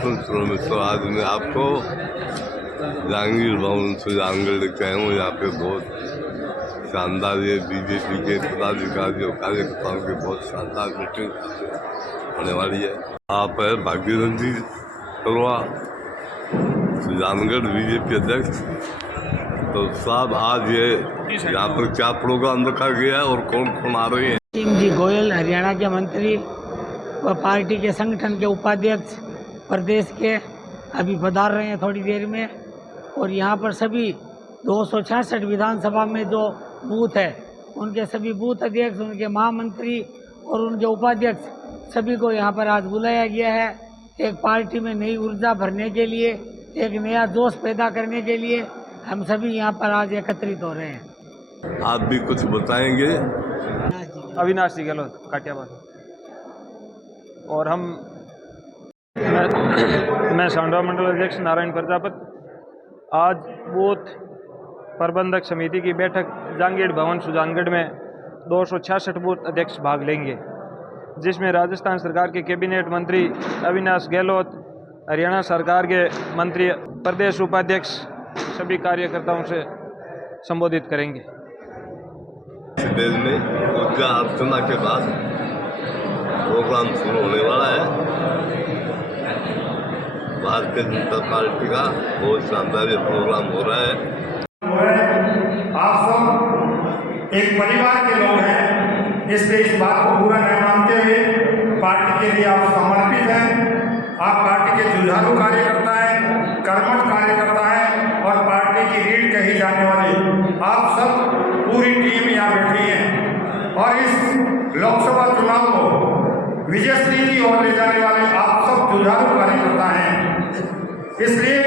सुनो मित्रों, आज मैं आपको जहांगीर भवन सुजानगढ़ लेके आया हूँ। यहाँ पे बहुत शानदार ये बीजेपी के पदाधिकारियों कार्यकर्ताओं की बहुत शानदार मीटिंग होने वाली है। आप है भागीरथ जी करवा, सुजानगढ़ बीजेपी अध्यक्ष। तो साहब, आज ये यहाँ पर क्या प्रोग्राम रखा गया है और कौन कौन आ रहे हैं? जी गोयल हरियाणा के मंत्री व पार्टी के संगठन के उपाध्यक्ष प्रदेश के अभी पधार रहे हैं थोड़ी देर में। और यहाँ पर सभी 266 विधानसभा में जो बूथ है उनके सभी बूथ अध्यक्ष, उनके महामंत्री और उनके उपाध्यक्ष सभी को यहाँ पर आज बुलाया गया है। एक पार्टी में नई ऊर्जा भरने के लिए, एक नया जोश पैदा करने के लिए हम सभी यहाँ पर आज एकत्रित हो रहे हैं। आप भी कुछ बताएंगे? अविनाश जी गहलोत काटियाबाद। और मैं सांडवा मंडल अध्यक्ष नारायण प्रजापत। आज बूथ प्रबंधक समिति की बैठक जहांगीर भवन सुजानगढ़ में 266 बूथ अध्यक्ष भाग लेंगे, जिसमें राजस्थान सरकार के कैबिनेट मंत्री अविनाश गहलोत, हरियाणा सरकार के मंत्री, प्रदेश उपाध्यक्ष सभी कार्यकर्ताओं से संबोधित करेंगे। देश में ऊर्जा अर्चना के बाद प्रोग्राम शुरू होने वाला है। भारतीय जनता पार्टी का बहुत शानदार ये प्रोग्राम हो रहा है। आप सब एक परिवार के लोग हैं, इसलिए इस बात को पूरा न मानते हुए पार्टी के लिए आप समर्पित हैं। आप पार्टी के जुझारू कार्यकर्ता हैं, कर्मठ कार्यकर्ता हैं और पार्टी की रीढ़ कही जाने वाली आप सब पूरी टीम यहाँ बैठी है। और इस लोकसभा चुनाव को विजयश्री की ओर ले जाने वाले आप सब जुझारू कार्यकर्ता हैं। इसलिए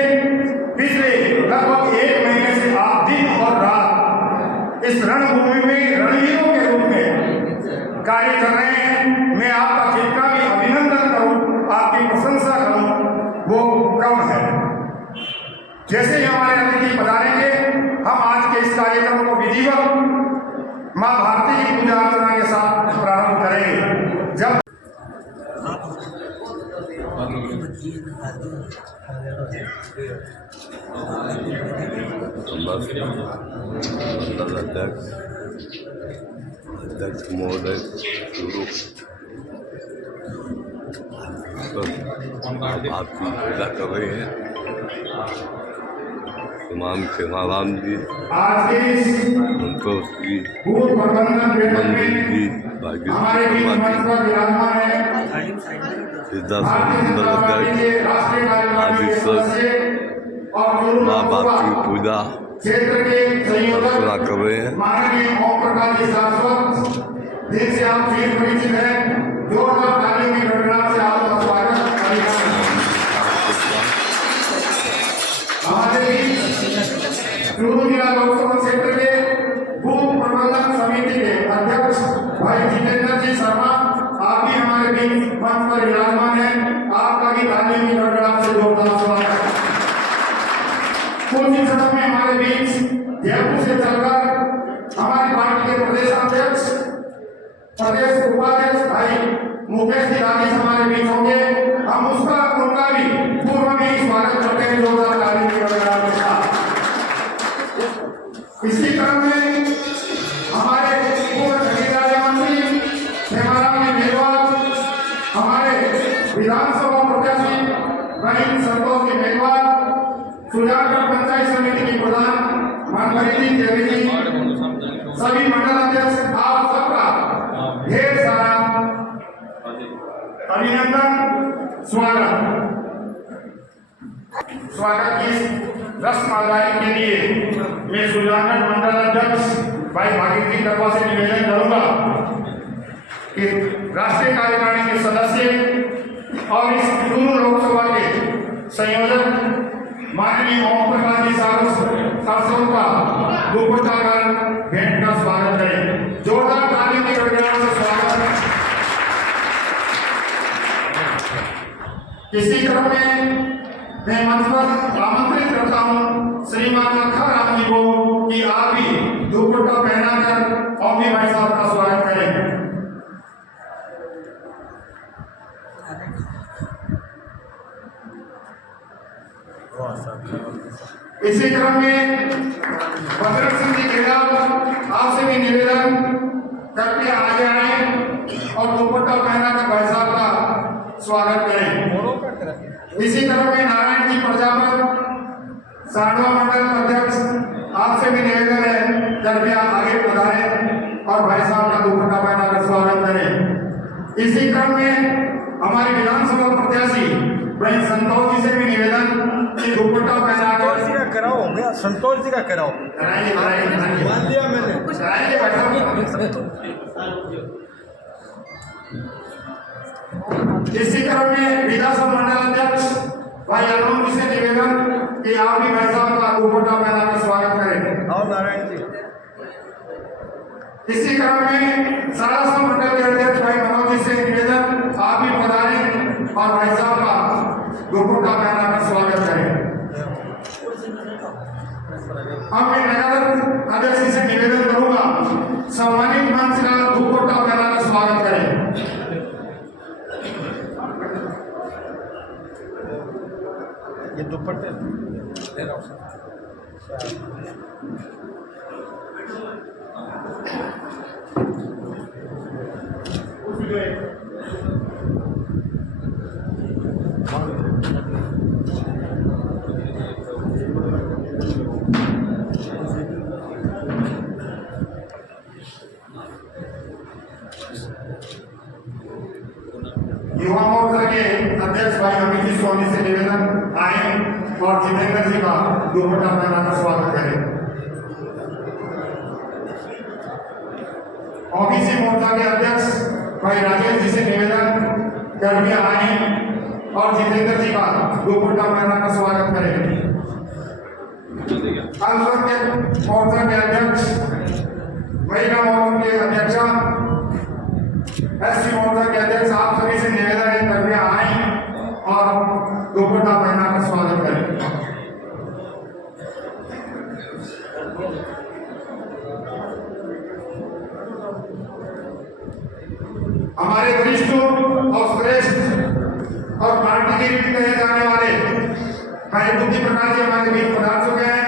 पिछले लगभग 1 महीने से आप दिन और रात इस रणभूमि में रणवीरों के रूप में कार्य कर रहे हैं। मैं आपका जितना भी अभिनंदन करूं, आपकी प्रशंसा करूं, वो कम है। जैसे ही हमारे अतिथि पधारेंगे, हम आज के इस कार्यक्रम को विधिवत माँ भारती की पूजा अर्चना के साथ प्रारंभ करेंगे। जब अध्यक्ष महोदय शुरू आपकी पूजा कर रहे हैं। तमाम खेमाराम जी, संतोष जी, मंदिर जी, भागीरथ मंडल अध्यक्ष आदि सब माँ बाप की पूजा अर्चना कर रहे हैं। लोकसभा क्षेत्र के बूथ प्रबंधन समिति के अध्यक्ष भाई जितेंद्र जी शर्मा, आप भी हमारे बीच मंच पर विराजमान हैं। आपका भी तालियों की गड़गड़ाहट से जोरदार स्वागत है। कुछ ही समय में हमारे बीच जयपुर से चलकर हमारी पार्टी के प्रदेश अध्यक्ष, प्रदेश उपाध्यक्ष भाई मुकेश जी राजेश हमारे बीच होंगे। हम उनका भी पूर्व में ही स्वागत करते हैं जोरदार तालियों की गड़गड़ाहट के साथ। इसी क्रम में हमारे पूर्व राज्य मंत्री खेमाराम जी मेघवाल, हमारे विधानसभा प्रत्याशी भाई संतोष जी मेघवाल, सुजानगढ़ पंचायत समिति की प्रधान मनभरी देवी जी, सभी मंडल अध्यक्ष, आप सबका ढेर सारा अभिनंदन, स्वागत की रस्म अदायगी के लिए मैं सुजानगढ़ मंडल अध्यक्ष भाई भागीरथ करवा से निवेदन करूंगा कि राष्ट्रीय कार्यकारिणी के सदस्य और इस दोनों लोकसभा के संयोजक माननीय ओम प्रकाश जी सरसों का दुपट्टा कर भेंट का स्वागत करें। जोरदार तालियों की गड़गड़ाहट से स्वागत। इसी क्रम में मैं मंच पर आमंत्रित करता हूँ श्रीमान अखा राम जी को कि आप भी दुपट्टा पहनाकर और भी भाई साहब का स्वागत करें। में बजरंग सिंह जी खेड़ा आपसे भी निवेदन करके आगे आए और दुपट्टा पहनाकर भाई साहब का स्वागत करें। इसी तरह में नारायण जी प्रजापत सारवा मंडल अध्यक्ष आपसे भी निवेदन है, कृपया आगे पधारे और भाई साहब का दुपट्टा पहनाकर स्वागत करें। इसी क्रम में हमारे विधानसभा प्रत्याशी भाई संतोष जी से भी निवेदन कि दुपट्टा पहनाकर संतोष जी का कराओ, संतोष जी का कराओ। मान लिया मैंने। इसी क्रम में विधानसभा मंडल अध्यक्ष भाई अरुण जी से निवेदन कि आप भी भाई साहब का दुपट्टा पहनाकर स्वागत करें। और नारायण जी। इसी क्रम में सारासा मंडल के अध्यक्ष भाई मनोज जी से निवेदन आप भी पधारें और भाई साहब का दुपट्टा पहनाकर स्वागत करें। अब मैं नगर अध्यक्ष जी से निवेदन करूंगा, सम्मानित मंच का दुपट्टा पहनाकर स्वागत करें। ये दुपट्टे युवा मोर्चा के अध्यक्ष भाई अमित जी सोनी से निवेदन आए और जितेंद्र जी का दुपट्टा पहनाकर स्वागत करें। ओबीसी मोर्चा के अध्यक्ष भाई राजेश जी से निवेदन कृपया आए और जितेंद्र जी का दुपट्टा पहनाकर स्वागत करें। अल्पसंख्यक मोर्चा के अध्यक्ष महिला मोर्चा के अध्यक्षा एससी मोर्चा के अध्यक्ष आप सभी से निवेदन है, कृपया आए और दुपट्टा पहनाकर स्वागत करें। हमारे वरिष्ठ और श्रेष्ठ और पार्टी के रीढ़ कहे जाने वाले भाई बुद्धि प्रकाश जी हमारे बीच पधार चुके हैं।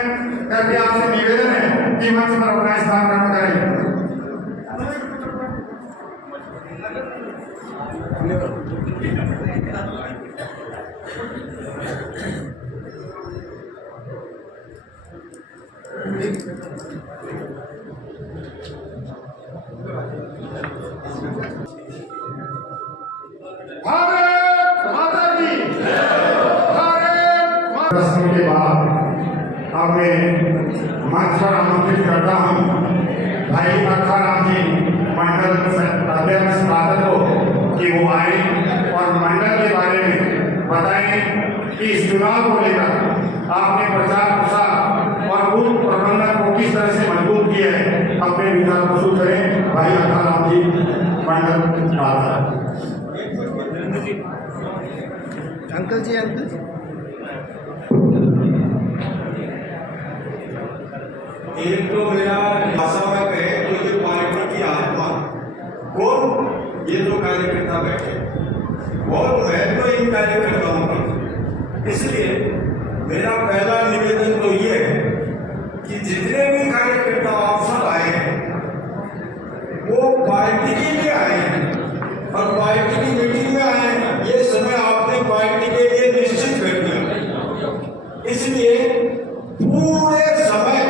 कृपया आपसे निवेदन है कि मंच पर अपना स्थान ग्रहण करें। भारत माता की प्रश्नों के बाद अब मैं मंच पर आमंत्रित करता हूँ भाई अखाराम जी मंडल अध्यक्ष पादक को कि वो आए और मंडल के बारे में बताएं कि इस चुनाव को लेकर आपने प्रचार प्रसार और बूथ प्रबंधन को किस तरह से मजबूत किया है, अपने विचार प्रस्तुत करें। भाई अखाराम जी मंडल पादक। अंकल जी, अंकल जी। एक तो मेरा भाषा में कहे तो ये पार्टी की आत्मा और ये जो कार्यकर्ता बैठे बहुत महत्व इन कार्यकर्ताओं का। इसलिए मेरा पहला निवेदन तो ये है कि जितने भी कार्यकर्ता आप सब आए हैं वो पार्टी के लिए आए हैं और पार्टी की मीटिंग में आए हैं। ये समय आपने पार्टी के लिए निश्चित कर दिया, इसलिए पूरे समय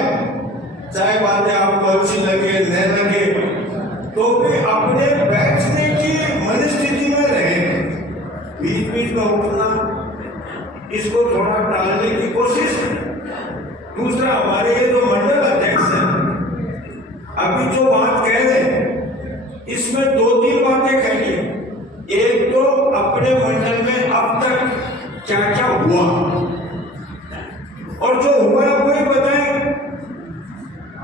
चाहे बातें आपको अच्छी लगे न लगे तो भी अपने बैठने की मनस्थिति में रहे। बीच बीच में उठना इसको थोड़ा टालने की कोशिश। दूसरा, हमारे ये जो मंडल अध्यक्ष हैं अभी जो बात कह रहे हैं इसमें दो तीन बातें कहनी है। एक तो अपने मंडल में अब तक क्या क्या हुआ और जो हुआ है वही बताएं,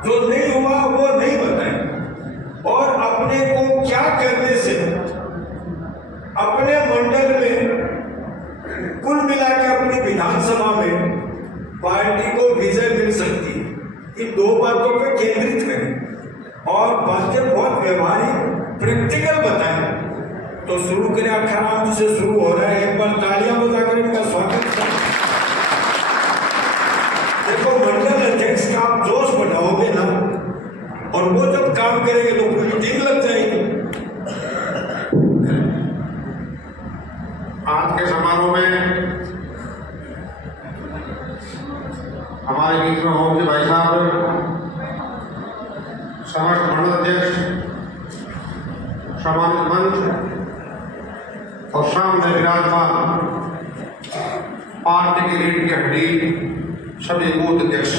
जो नहीं हुआ वो नहीं बताएं। और अपने को क्या करने से अपने मंडल में कुल मिलाकर अपनी विधानसभा में पार्टी को विजय मिल सकती है। इन दो बातों पर केंद्रित करें और बातें बहुत व्यवहारिक प्रैक्टिकल बताएं। तो शुरू करें। अखाराम जी से शुरू हो रहा है, एक बार तालियां बजाकर इनका स्वागत करें। देखो मंडल काम करेंगे तो पूरी टीम लग जाएगी। आज के समारोह में हमारे बीच में होंगे भाई साहब, समस्त मंडल अध्यक्ष, सम्मानित मंच और सामने विराजमान पार्टी की रीढ़ की हड्डी सभी बूथ अध्यक्ष,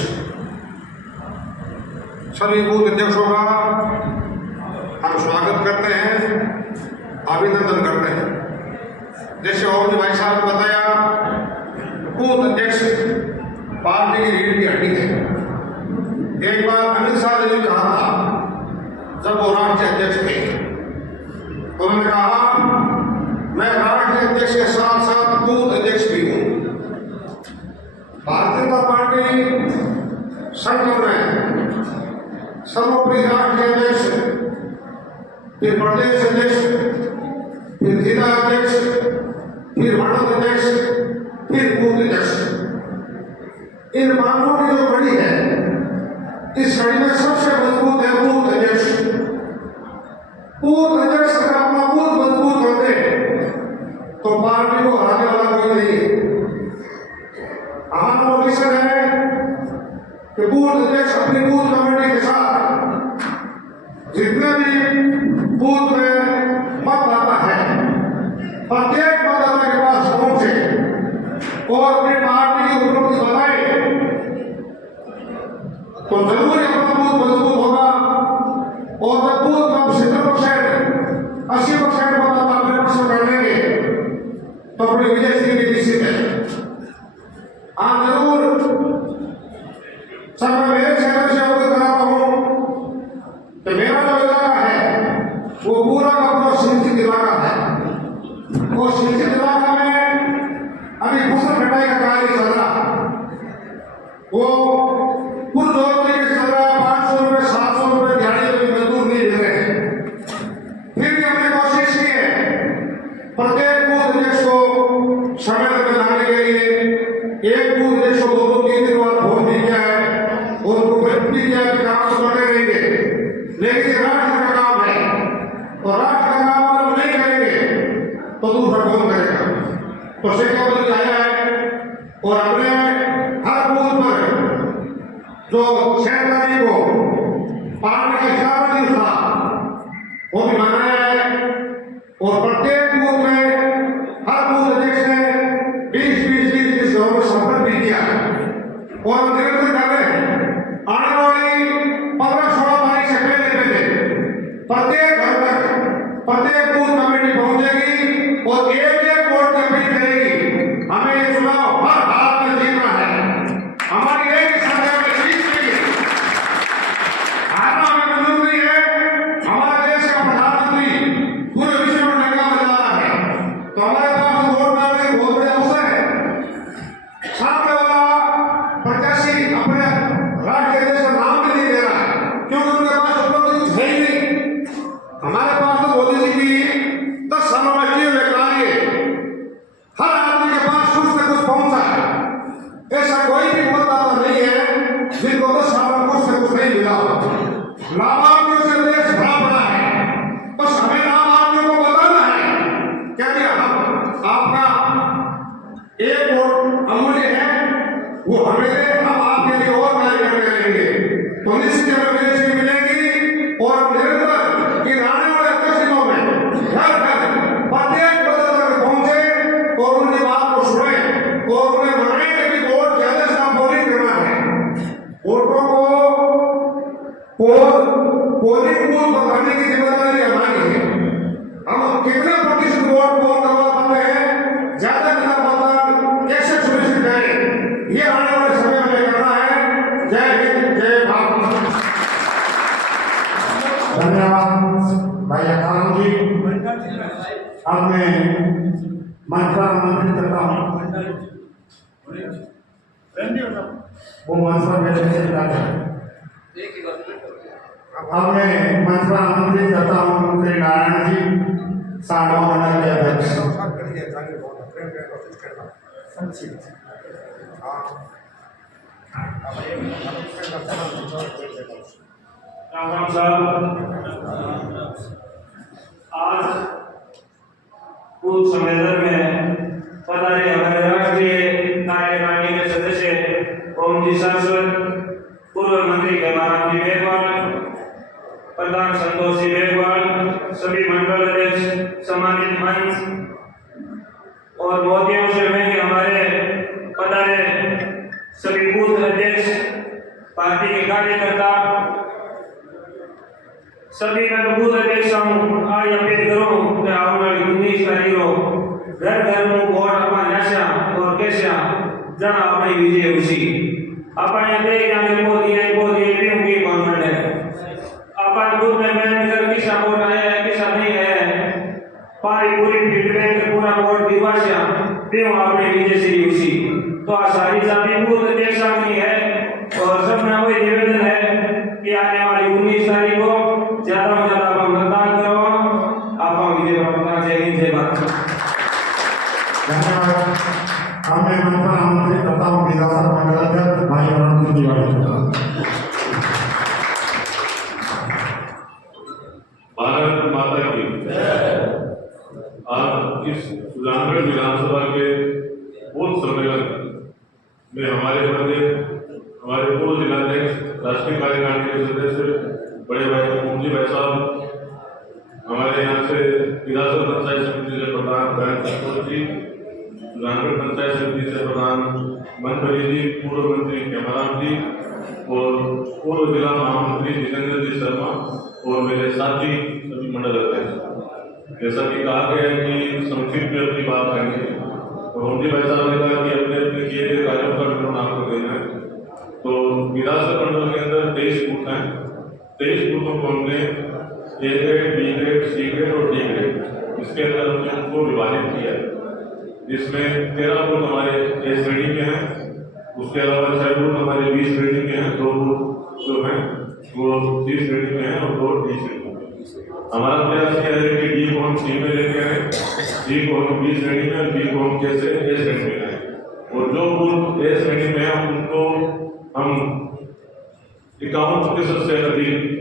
सभी बूथ अध्यक्षों का हम स्वागत करते हैं, अभिनंदन करते हैं। जैसे और भाई साहब ने बताया, बूथ अध्यक्ष पार्टी की रीढ़ की हड्डी है। एक बार अमित शाह जी ने कहा था, जब वो राष्ट्रीय अध्यक्ष थे, उन्होंने कहा मैं राष्ट्रीय अध्यक्ष के साथ साथ बूथ अध्यक्ष भी हूँ। भारतीय जनता पार्टी संगठन में सर्वोपरि राष्ट्रीय अध्यक्ष, फिर प्रदेश अध्यक्ष, फिर जिला अध्यक्ष, फिर मंडल अध्यक्ष, फिर बूथ अध्यक्ष, इन मांगों की जो कड़ी है, इस कड़ी में सबसे मजबूत है बूथ अध्यक्ष। बूथ अध्यक्ष अगर अपना बूथ मजबूत करते तो पार्टी को हराने वाला कोई नहीं है। हमारा मिशन है कि बूथ अध्यक्ष अपनी बूथ कमेटी के साथ जितने भी बूथ में मतदाता है, प्रत्येक मतदाता के पास पहुंचे और अपनी पार्टी की उपलब्धि बताए, तो जरूर अपना बूथ मजबूत होगा। और जब बूथ में 70%, 80% मतदाता अपने पक्ष में कर लेंगे तो अपनी विजय सिंह की निश्चित है। आप जरूर सब मैं मेरे शहर से अवगत कराता हूँ कि मेरा जो इलाका है वो पूरा का पूरा सिंचित इलाका है। वो सिंचित इलाका में अभी फसल कटाई का कार्य चल रहा, वो कुल जोड़ने के चल रहा, 500 रुपये 700 रुपये दिहाड़ी में मजदूर नहीं मिल रहे हैं। फिर भी हमने कोशिश की है प्रत्येक बूथ अध्यक्ष को समय में लाने के लिए। एक बूथ अध्यक्ष को 2-3 दिन बाद फोन भी किया है और उनको व्यक्त भी किया कि काम तो करते रहेंगे, लेकिन ये राष्ट्र का काम है और राष्ट्र का काम अगर हम नहीं करेंगे तो दूसरा कौन करेगा। तो सेक्टर बदल आया है और हमने हर बूथ पर जो 6 तारीख को पार्टी का 4 दिन था वो भी मनाया है और प्रत्येक बूथ में हर बूथ अध्यक्ष ने 20-20 लोगों को संपर्क भी किया और हम निरंतर कर रहे हैं। आने वाली 15-16 तारीख से पहले प्रत्येक घर तक प्रत्येक बूथ कमेटी पहुंचेगी और एक वोट की अपील करेगी। हमें ये चुनाव हर हाल में जीतना है, हमारी एक संख्या में जीत के लिए हारना हमें जरूरी है। हमारे देश का प्रधानमंत्री पूरे विश्व में डंका बजा रहा है, तो हमारे पास वोट डालने के बहुत बड़े अवसर है। सामने वाला प्रत्याशी अपने राष्ट्रीय देश का नाम भी नहीं दे रहा है क्योंकि उनके पास उपलब्धि कुछ है ही नहीं। हमारे पास तो मोदी जी की 10 सालों में किए हुए कार्य हर आदमी के पास कुछ न कुछ पहुंचा है। ऐसा कोई भी मतदाता नहीं है जिनको 10 सालों में कुछ न कुछ नहीं मिला। लाभार्थियों से देश भरा पड़ा है, बस हमें लाभार्थियों को बताना है क्या हम आपका एक वोट अमूल्य है, वो हमें दे, हम आपके लिए और कार्य करने लगेंगे तो निश्चित विजय सिंह मिलेगी। और निरंतर इन आने वाले 10 दिनों में घर घर प्रत्येक मतदाता में पहुंचे और उनकी बात को सुने और उन्हें मनाए कि भी वोट ज्यादा से आप पोलिंग करना है। वोटों को पोलिंग बूथ पर करने की जिम्मेदारी हमारी है। हम कितने प्रतिशत वोट पोल करवा पाते हैं, ज्यादा मतदान कैसे सुनिश्चित करें, ये आने वाले समय में करना है। जय हिंद, जय भारत। धन्यवाद भाई अखाराम जी। अब मैं मंच पर आमंत्रित करता हूँ, वो मंच पर बैठने से अब मैं मंच पर आमंत्रित करता हूँ श्री नारायण जी, साडवा मंडल के अध्यक्ष। राम साहब, आज बूथ सम्मेलन में पधारे हमारे राष्ट्रीय कार्यकारिणी के सदस्य ओम जी शाश्वत, पूर्व मंत्री खेमाराम जी मेघवाल, प्रधान संतोष जी मेघवाल, सभी मंडल अध्यक्ष, सम्मानित मंच और मोदियों से मिलकर हमारे पधारे सभी बूथ अध्यक्ष, पार्टी के कार्यकर्ता, सभी मैं बूथ अध्यक्ष हूँ। आज अपील करूँ कि आने वाली 19 तारीख को घर घर में वोट अपन नशा और कैसा जन अपनी विजय हुई अपने देख आगे पोदिए भी उनकी गवर्नमेंट है। अपन बूथ में मैंने किसा वोट आया है किसा नहीं है, पूरी फीडबैक पूरा वोट दिवासिया भी अपने विजय से हुई। तो सारी सभी बूथ अध्यक्ष की है और सब में वही निवेदन है कि आने वाली 19 तारीख को ज्यादा से ज्यादा आप मतदान करो। आप विजय अपना जय हिंद जय भारत। धन्यवाद। हमें मंत्री तथा विधानसभा मंडल अध्यक्ष भाई अरुण सिंह तिवारी। भारत माता की आज इस सुजानगढ़ विधानसभा के बूथ सम्मेलन में हमारे पूर्व जिलाध्यक्ष, राष्ट्रीय कार्यकारिणी के सदस्य बड़े भाई ओम जी भाई साहब, हमारे यहाँ से विधानसभा पंचायत समिति से प्रधान बहन संतोष जी, सुजानगढ़ पंचायत समिति से प्रधान मनभरी जी, पूर्व मंत्री खेमाराम जी और पूर्व जिला महामंत्री जितेंद्र जी शर्मा और मेरे साथी सभी मंडल अध्यक्ष। जैसा कि कहा गया है कि संक्षिप्त में अपनी बात करेंगे और ओम जी भाई साहब ने कहा कि अपने अपने किए गए कार्यों का विवरण आपको देना है। तो विधानसभा मंडल के अंदर 23 बूथ हैं। 23 बूथों को हमने A grade, B grade, C grade और डी ग्रेड इसके अंदर हमने उनको विभाजित किया है, जिसमें 13 बूथ हमारे ए श्रेणी के हैं। उसके अलावा 6 बूथ हमारे बी श्रेणी के हैं, 2 बूथ जो हैं वो सी श्रेणी में हैं और 2 डी श्रेणी में। हमारा प्रयास यह है कि डी को हम सी में लेके आए, डी को हम बी श्रेणी में, बी को हम कैसे ए श्रेणी में आए और जो बूथ ए श्रेणी में है उनको हम 51% से अधिक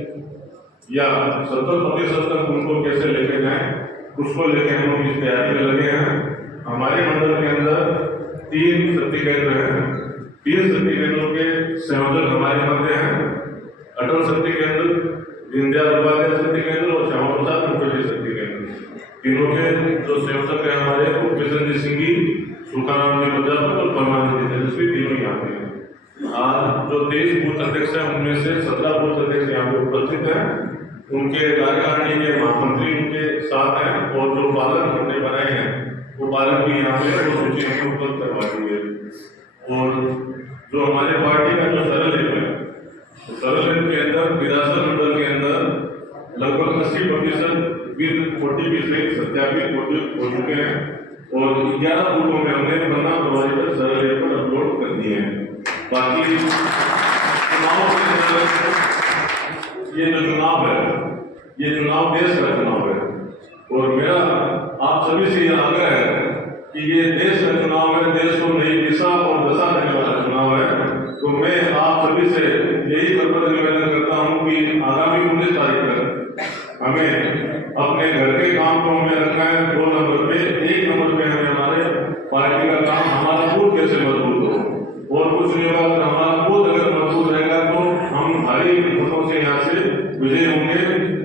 या 70% तक उनको कैसे लेके जाएं, उसको लेके हम लोग इस तैयारी में लगे हैं। हमारे मंडल के अंदर 3 शक्ति केंद्र हैं। 3 शक्ति केंद्रों के संयोजक हमारे मध्य हैं। अटल शक्ति केंद्र, दीनदयाल उपाध्याय शक्ति केंद्र और श्यामा प्रसाद मुखर्जी शक्ति केंद्र। तीनों के जो संयोजक हैं हमारे किशन जी सिंघी, सुखाराम जी प्रजापत और परमान जी तेजस्वी, तीनों यहाँ पे हैं। आज जो 23 बूथ अध्यक्ष हैं उनमें से 17 बूथ अध्यक्ष यहाँ पे उपस्थित हैं। उनके कार्यकारिणी के महामंत्री उनके साथ हैं और जो पालक हमने बनाए हैं वो पालक भी यहाँ पे सूची हमें उपलब्ध करवा दी है। और जो हमारे पार्टी का जो सरल हित है, सरल हित के अंदर विधानसभा मंडल के अंदर लगभग 80% विद 40% सत्यापित हो चुके हैं और 11 बूथों में हमने 15 फरवरी तक सरल हित पर अपलोड कर दिए हैं। बाकी चुनाव के अंदर ये जो चुनाव है, ये चुनाव देश का चुनाव है और मेरा आप सभी से यह आग्रह है कि ये देश का चुनाव है, देश को नई दिशा और दशा देने वाला चुनाव है। तो मैं आप सभी से यही कर्तव्य निवेदन करता हूँ कि आगामी 19 तारीख तक हमें अपने घर के काम को हमें रखना है 2 नंबर पे। 1 नंबर पे हमें हमारे पार्टी का काम, हमारा बूथ कैसे मजबूत हो और कुछ नहीं होगा। अगर हमारा बूथ अगर मजबूत रहेगा तो हम भारी वोटों से यहाँ से विजय होंगे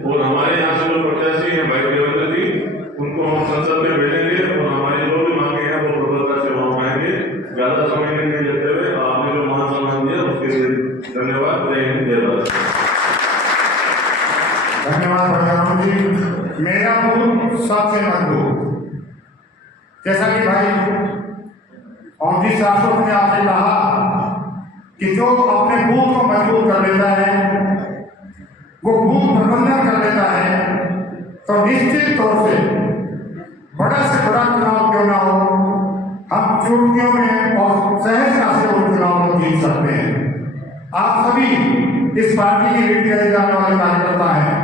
और हमारे यहाँ से जो प्रत्याशी है भाई देवेंद्र जी, उनको हम संसद में भेजेंगे और हमारी जो भी मांगे हैं वो प्रबलता से वहाँ पाएंगे। ज्यादा समय नहीं लेते हुए आपने जो मान सम्मान दिया उसके लिए धन्यवाद। जय हिंद जय भारत। धन्यवाद भाई जी। मेरा बूथ सबसे मजबूत, जैसा कि भाई ओम जी शाश्वत ने आपसे कहा कि जो अपने बूथ को मजबूत कर लेता है वो बूथ प्रबंधन कर लेता है, तो निश्चित तौर से बड़ा से बड़ा चुनाव क्यों ना हो, हम चुटकियों में और सहजता से उस चुनाव को जीत सकते हैं। आप सभी इस पार्टी की लीड करे जाने वाले कार्यकर्ता हैं,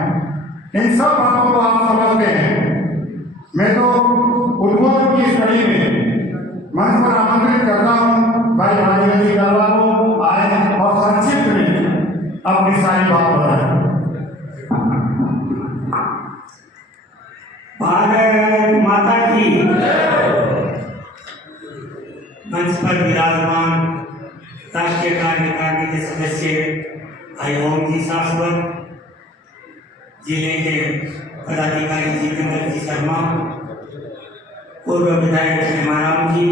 इन सब बातों को आप समझते हैं। मैं तो उद्बोधन की इस कड़ी में मंच पर आमंत्रित करता हूँ भाई भाई गरवा को आए और संक्षिप्त में अपनी सारी बात बताएं। भारत माता की। मंच पर विराजमान राष्ट्रीय कार्यकारिणी के सदस्य भाई ओम जी शाश्वत, जिले के पदाधिकारी जितेंद्र जी शर्मा, पूर्व विधायक हेमाराम जी,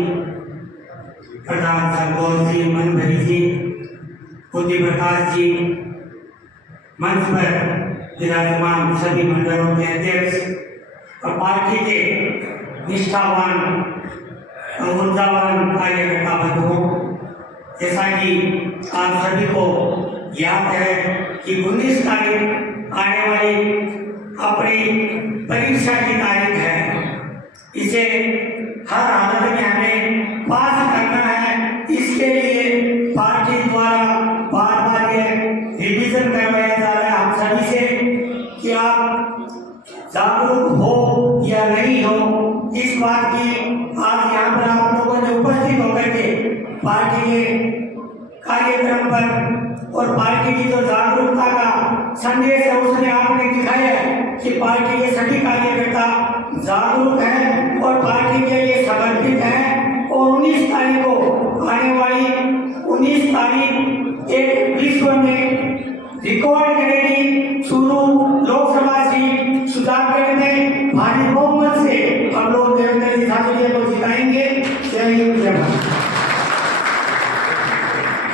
प्रधान संतोष जी, मनभरी जी, बुद्धि प्रकाश जी, मंच पर विराजमान सभी मंडलों के अध्यक्ष और पार्टी के निष्ठावान और ऊर्जावान कार्यकर्ता बंधुओं, जैसा कि आप सभी को याद है कि 19 तारीख आने वाली अपनी परीक्षा की तारीख है। इसे हर हालत में हमें पास करना है। इसके लिए पार्टी द्वारा बार बार ये रिवीजन करवाया जा रहा है हम सभी से कि आप जागरूक हो या नहीं हो। इस बात की आज यहाँ पर आप लोगों ने उपस्थित होकर के पार्टी के कार्यक्रम पर और पार्टी की जो जागरूकता का संदेश है उसमें आपने दिखाया है कि पार्टी के सभी कार्यकर्ता जागरूक हैं और पार्टी के लिए समर्पित हैं। और 19 तारीख को आने वाली 19 तारीख एक विश्व में रिकॉर्ड करेगी। चूरू लोकसभा सीट सुजानगढ़ में भारी बहुमत से हम लोग देवेंद्र जी ठाकुर को जिताएंगे। जय हिंद, जय भारत।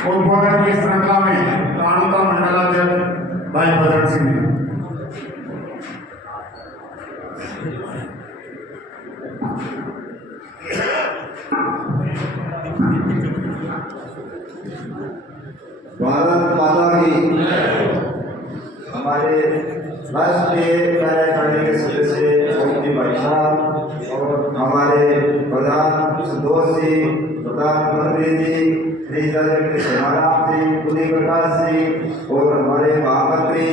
उद्बोधन की श्रृंखला में राणुका मंडलाध्यक्ष भाई भदर सिंह। भारत माता की। हमारे राष्ट्रीय कार्यकारिणी के सदस्य ओम जी भाई साहब और हमारे प्रधान संतोष जी, प्रधानमंत्री जी श्री हेमाराम जी, बुद्धि प्रकाश जी और हमारे महामंत्री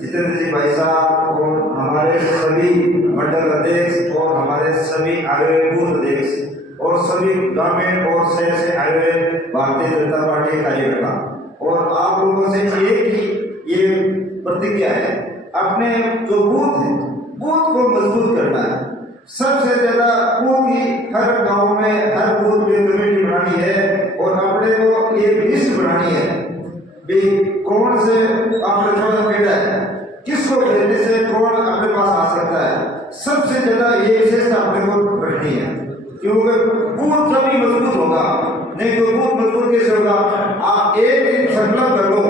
जितेंद्र जी भाई साहब और हमारे सभी मंडल अध्यक्ष और हमारे सभी आए हुए बूथ अध्यक्ष और सभी ग्रामीण और शहर से आए हुए भारतीय जनता पार्टी के कार्यकर्ता, और आप लोगों से एक ही ये प्रतिज्ञा है, अपने जो बूथ है बूथ को मजबूत करना है। सबसे ज्यादा बूथ ही हर गांव में हर बूथ में कमेटी बनानी है और अपने को एक लिस्ट बनानी है भी कौन से आपने थोड़ा बेटा है, किसको भेजने से कौन अपने पास आ सकता है। सबसे ज्यादा ये विशेषता अपने को रखनी है, क्योंकि बूथ तभी मजबूत होगा, नहीं तो बूथ मजबूत कैसे होगा। आप एक दिन संकल्प कर लो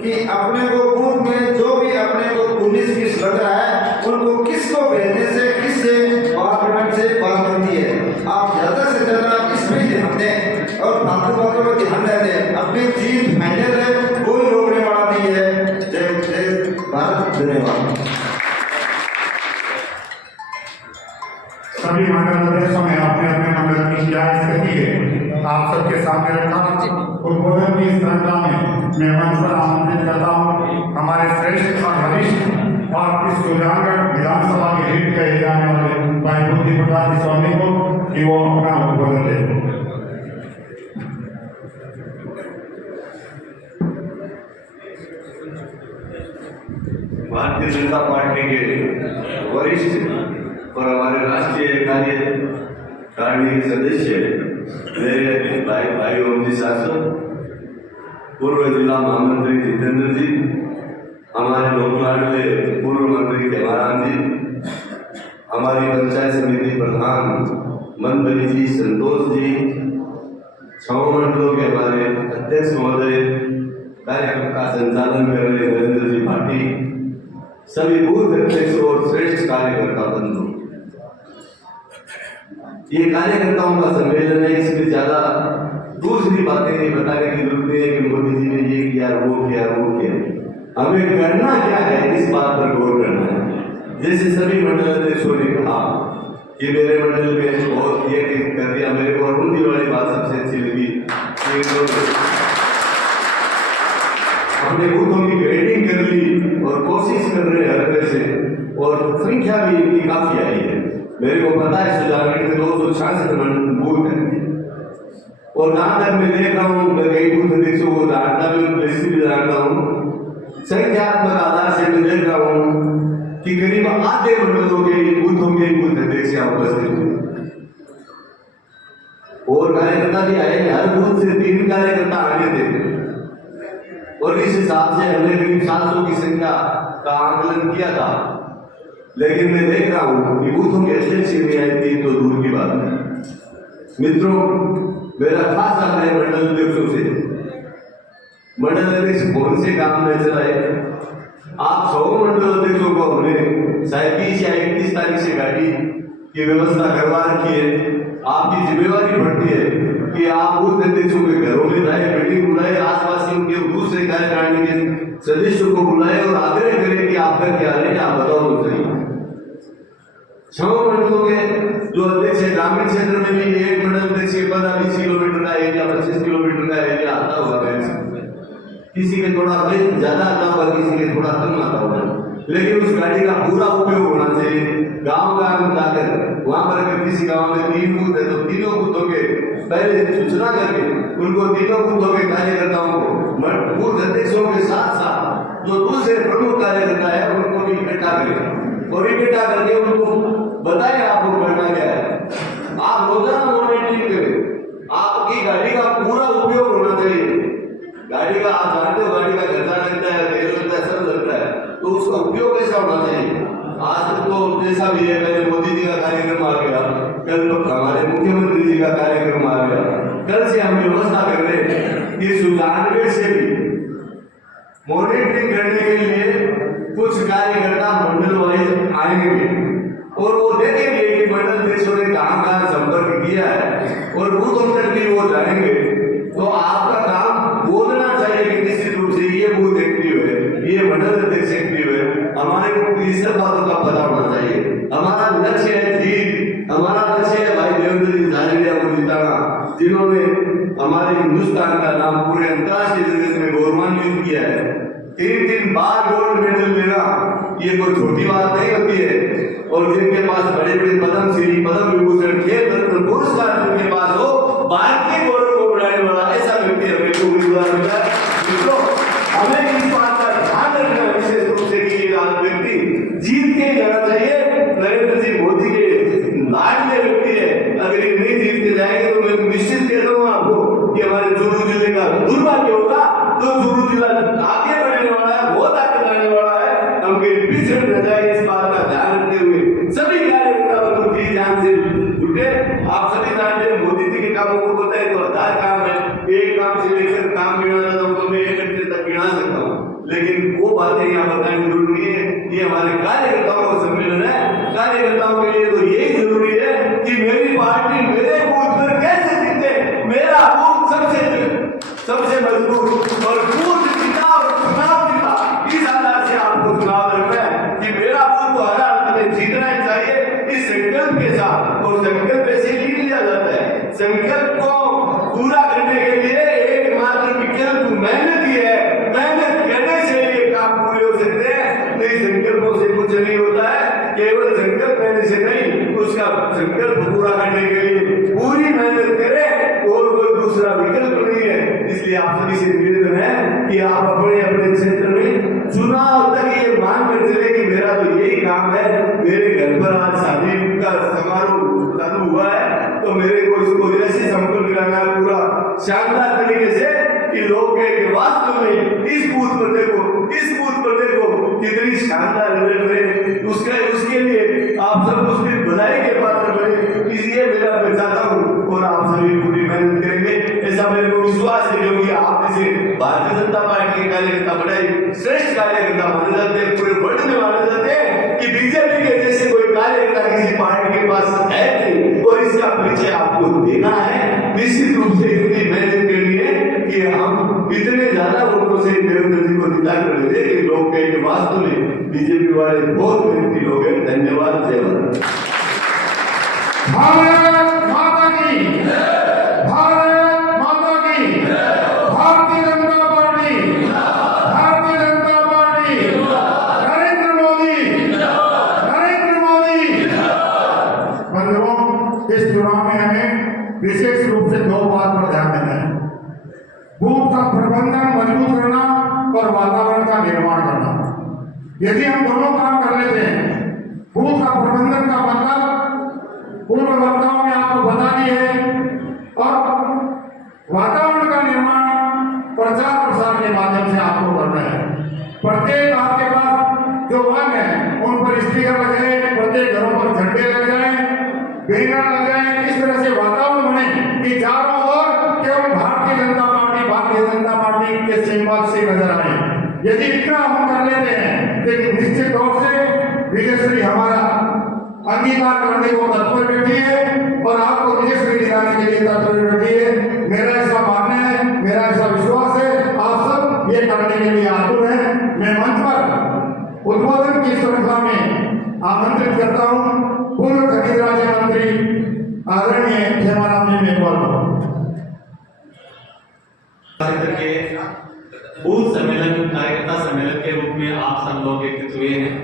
कि अपने को बूथ में जो भी अपने को 19-20 लग रहा है उनको किसको भेजने से किससे पार्लियामेंट से बात बनती है। आप ज्यादा से ज्यादा इसमें ध्यान दें और फालतू बातों में ध्यान न दें। अपनी जीत फाइनल है, कोई रोकने वाला नहीं है। जय भारत, धन्यवाद। सभी मंडल अध्यक्षों ने अपने अपने मंडल की क्या स्थिति है आप सबके सामने रखा। उद्बोधन की श्रृंखला में मैं मंच पर आमंत्रित करता हूँ हमारे श्रेष्ठ और वरिष्ठ और इस सुजानगढ़ विधानसभा के लीड कहे जाने वाले भाई बुद्धि प्रकाश स्वामी को कि वो अपना उद्बोधन दे। भारतीय जनता पार्टी के वरिष्ठ और हमारे राष्ट्रीय कार्यकारिणी के सदस्य मेरे भाई ओम जी शाश्वत, पूर्व जिला महामंत्री जितेंद्र जी, हमारे लोकलाडले पूर्व मंत्री हेमाराम जी, हमारी पंचायत समिति प्रधान मनभरी जी, संतोष जी, 6 मंडलों के हमारे अध्यक्ष महोदय, कार्यक्रम का संचालन कर रहे नरेंद्र जी भाटी, सभी बूथ अध्यक्ष और श्रेष्ठ कार्यकर्ता बंधु। ये कार्यकर्ताओं का सम्मेलन है, इसमें ज्यादा दूसरी बातें नहीं बताने की जरूरत नहीं है कि मोदी जी ने ये किया वो किया वो किया। हमें करना क्या है इस बात पर गौर करना है। जैसे सभी मंडल अध्यक्षों ने कहा कि मेरे मंडल में बहुत ये कर दिया, मेरे को अरुण जी वाली बात सबसे अच्छी लगी। अपने बूथों की ग्रेडिंग कर ली और कोशिश कर रहे हर तरह से, और संख्या भी इनकी काफी आई है। मेरे को पता है सुजानगढ़ में 266 बूथ हैं, और जहाँ तक मैं देख रहा हूँ मैं कई बूथ अध्यक्षों को जानता भी हूँ, भी जानता हूँ। संख्यात्मक आधार से मैं देख रहा हूँ कि करीब आधे मंडलों के बूथों के बूथ अध्यक्ष यहाँ उपस्थित हुए और कार्यकर्ता भी आए। हर बूथ से 3 कार्यकर्ता आने थे और इस हिसाब से हमने करीब 700 की संख्या का आकलन किया था। लेकिन मैं देख रहा हूं कि बूथों के अध्यक्ष नहीं आए 3 तो दूर की बात है। मित्रों, मेरा खास आग्रह मंडल अध्यक्षों से, मंडल अध्यक्ष कौन से काम में चलाए। आप 100 मंडल अध्यक्षों को हमने 37 या 31 तारीख से गाड़ी की व्यवस्था करवा रखी है। आपकी जिम्मेवारी बढ़ती है कि आप बूथ अध्यक्षों के घरों में जाए, मीटिंग बुलाए, आसपास के उनके दूसरे कार्यकारिणी के सदस्यों को बुलाए और आग्रह करें कि आपका क्या है, आप बताओ तो सही। 6 मंडलों के जो अध्यक्ष है, ग्रामीण क्षेत्र में भी एक मंडल अध्यक्ष 15-20 किलोमीटर का एरिया, 25 किलोमीटर का एरिया आता होगा। किसी के थोड़ा ज्यादा आता होगा, किसी के थोड़ा कम आता होगा, लेकिन उस गाड़ी का पूरा उपयोग होना चाहिए। गांव गांव जाकर वहां पर अगर किसी गांव में 3 बूथ है तो तीनों बूथों के पहले सूचना करके उनको तीनों बूथों के कार्यकर्ताओं को बूथ अध्यक्षों के साथ साथ जो दूसरे प्रमुख कार्यकर्ता है उनको भी इकट्ठा करें और इकट्ठा करके उनको बताएं आपको करना क्या है। आप रोजाना मॉनिटरिंग करें, आपकी गाड़ी का पूरा उपयोग होना चाहिए। गाड़ी का आप जानते हो, गाड़ी का खर्चा लगता है, तेल लगता है, सब लगता है, तो उसका उपयोग कैसा होना चाहिए। आज तक तो जैसा भी है, पहले मोदी जी का कार्यक्रम आ गया, कल हमारे मुख्यमंत्री जी का कार्यक्रम आ गया, कल से हम व्यवस्था कर रहे हैं कि सुजानगढ़ से भी मॉनिटरिंग करने के लिए कुछ कार्यकर्ता मंडल वाइज आएंगे और वो देखेंगे कि मंडल अध्यक्षों ने कहाँ कहाँ संपर्क किया है और बूथों तक भी वो जाएंगे। तो आपका काम बोलना चाहिए कि निश्चित रूप से ये बूथ एक्टिव है, ये मंडल अध्यक्ष एक्टिव है। हमारे को इस सब बातों का पता होना चाहिए। हमारा लक्ष्य है जीत, हमारा लक्ष्य है भाई देवेंद्र जी झाझड़िया को जिताना, जिन्होंने हमारे हिंदुस्तान का नाम पूरे अंतर्राष्ट्रीय जगत में गौरवान्वित किया है। 3 बार गोल्ड मेडल लेना ये कोई छोटी बात नहीं होती है। और जिनके पास बड़े बड़े पद्म श्री, पद्म विभूषण, खेल रत्न पुरस्कार जिनके पास हो, भारतीय गौरव को बढ़ाने वाला ऐसा व्यक्ति हमें को उम्मीदवार मिला। हमें इस बात का ध्यान रखना विशेष रूप से कि ये व्यक्ति जीत के जाना चाहिए। नरेंद्र जी मोदी के लाडले व्यक्ति है, अगर ये नहीं जीत के जाएंगे तो मैं निश्चित कहता हूँ आपको कि हमारे चूरू जिले का दुर्भाग्य होगा। तो चूरू जिला आगे बढ़ने वाला है, बहुत आगे बढ़ने वाला है, हम कहीं पीछे न जाए। इस बात का ध्यान रखते हुए सभी कार्यकर्ता बंधु जी ध्यान से जुटे। आप सभी जानते हैं मोदी जी के कामों को बताए तो 1000 काम है, एक काम से लेकर काम गिना जाता हूँ तो मैं 1 घंटे तक गिना सकता हूँ, लेकिन वो बातें यहाँ बतानी जरूरी है। ये हमारे कार्यकर्ताओं का सम्मेलन है, कार्यकर्ताओं के लिए तो यही जरूरी है कि मेरी पार्टी मेरे बूथ पर कैसे जीते, मेरा बूथ सबसे मजबूत और बूथ जीता और चुनाव जीता। इस आधार से आपको चुनाव लड़ना है कि मेरा बूथ तो हर हालत में जीतना ही चाहिए, इस संकल्प के साथ। और संकल्प ऐसे नहीं लिया जाता है, संकल्प को पूरा करने के लिए एकमात्र विकल्प मेहनत ही है। मेहनत करने से ये काम पूरे हो सकते हैं, नहीं संकल्पों से कुछ नहीं होता है। केवल संकल्प करने से नहीं, उसका संकल्प पूरा करने के लिए पूरी मेहनत करें और कोई दूसरा विकल्प नहीं है। इसलिए आप सभी से निवेदन है कि आप अपने अपने क्षेत्र में चुनाव तक ये मान कर चले कि मेरा तो यही काम है। मेरे घर पर आज शादी का समारोह चालू हुआ है तो मेरे को इसको ऐसे संपन्न करना है पूरा शानदार तरीके से कि लोग कहें वास्तव में इस बूथ पर देखो, इस बूथ पर देखो कितनी शानदार रिजल्ट है। उसके लिए आप सब उसकी बधाई के पात्र बने, इसलिए मेरा मैं चाहता हूँ और आप सभी पूरी मेहनत करेंगे ऐसा मेरे को विश्वास है। क्योंकि आप जैसे भारतीय जनता पार्टी के कार्यकर्ता बड़े श्रेष्ठ कार्यकर्ता माने जाते हैं, पूरे वर्ल्ड में माने जाते हैं कि बीजेपी के जैसे कोई कार्यकर्ता किसी पार्टी के पास है नहीं। और इसका परिचय आपको देना है, निश्चित रूप से इतनी मेहनत करनी है कि हम इतने ज्यादा वोटों से देवेंद्र जी को जिता कर लेते कि लोग कहें कि वास्तव में बीजेपी वाले बहुत मेहनती लोग हैं। धन्यवाद, जय भारत। भारत माता की, भारत माता की, भारतीय जनता पार्टी, भारतीय जनता पार्टी, नरेंद्र मोदी, नरेंद्र मोदी। बंधुओं, इस चुनाव में हमें विशेष रूप से 2 बात पर ध्यान देना है। बूथ का प्रबंधन मजबूत करना और वातावरण का निर्माण करना। यदि हम दोनों काम कर लेते हैं, बूथ का प्रबंधन का मतलब पूर्व वक्ताओं ने आपको बता दी है, और वातावरण का निर्माण प्रचार प्रसार के माध्यम से आपको करना है। प्रत्येक आपके पास जो वाहन है उन पर स्पीकर लगाए, प्रत्येक घरों पर झंडे लग जाए, बैनर लग जाए, इस तरह से वातावरण बने कि चारों ओर केवल भारतीय जनता पार्टी के सिंबल से नजर आए। यदि इतना हम कर लेते हैं तो निश्चित तौर से विजयश्री हमारा अंगीकार करने को तत्पर बैठी है और आपको विजयश्री दिलाने के लिए तत्पर बैठी है। मेरा ऐसा मानना है, मेरा ऐसा विश्वास है, आप सब ये करने के लिए आतुर हैं। मैं मंच पर उद्बोधन की श्रृंखला में आमंत्रित करता हूँ पूर्व खनिज राज्य मंत्री आदरणीय खेमाराम जी मेघवाल को। के बूथ सम्मेलन, कार्यकर्ता सम्मेलन के रूप में आप सब लोग एकत्रित हुए हैं।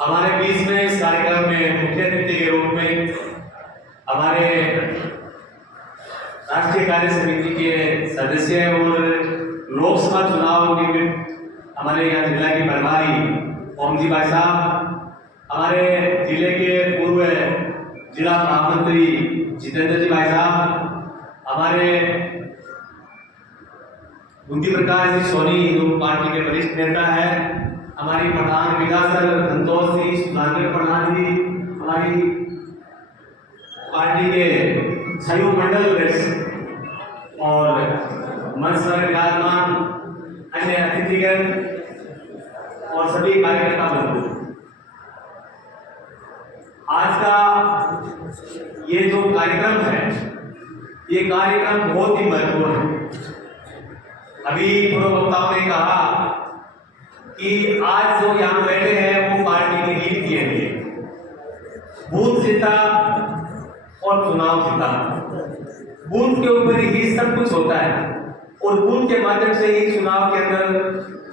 हमारे बीच में इस कार्यक्रम में मुख्य अतिथि के रूप में हमारे राष्ट्रीय कार्य समिति के सदस्य और लोकसभा चुनाव निमित्त हमारे यहाँ जिला के प्रभारी ओम जी भाई साहब, हमारे जिले के पूर्व जिला महामंत्री जितेंद्र जी भाई साहब, हमारे बुद्धि प्रकाश जी सोनी जो पार्टी के वरिष्ठ नेता है, हमारी प्रधान विकास संतोष जी सुधाकर प्रधान जी, हमारी पार्टी के सहयोग मंडल अध्यक्ष और मंच पर विराजमान अन्य अतिथिगण और सभी कार्यकर्ता बंधु, आज का ये जो कार्यक्रम है, ये कार्यक्रम बहुत ही महत्वपूर्ण है। अभी पूर्व वक्ताओं ने कहा कि आज जो यहाँ बैठे हैं वो पार्टी की नीति के लिए बूथ जीता और चुनाव जीता, बूथ के ऊपर ही सब कुछ होता है और बूथ के माध्यम से ही चुनाव के अंदर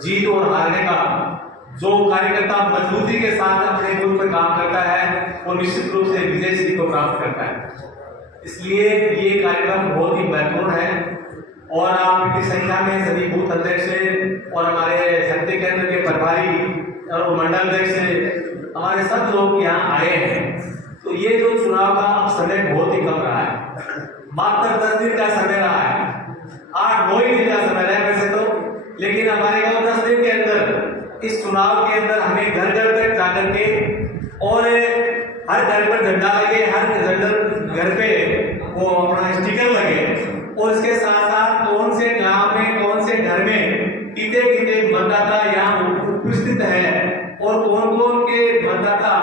जीत और हारने का जो कार्यकर्ता मजबूती के साथ अपने बूथ पर काम करता है वो निश्चित रूप से विजय श्री को प्राप्त करता है। इसलिए ये कार्यक्रम बहुत ही महत्वपूर्ण है और आप की संख्या में सभी बूथ अध्यक्ष और हमारे शक्ति केंद्र के प्रभारी और मंडल अध्यक्ष हमारे सब लोग यहाँ आए हैं। तो ये जो चुनाव का अब समय बहुत ही कम रहा है, मात्र 10 दिन का समय रहा है, 8-9 दिन का समय है वैसे तो, लेकिन हमारे गाँव 10 दिन के अंदर इस चुनाव के अंदर हमें घर घर तक जाकर के और हर घर पर झंडा लगे, हर घर पे वो अपना स्टिकर लगे और इसके साथ साथ कौन से गांव में कौन से घर में कितने मतदाता यहाँ उपस्थित है और कौन कौन के मतदाता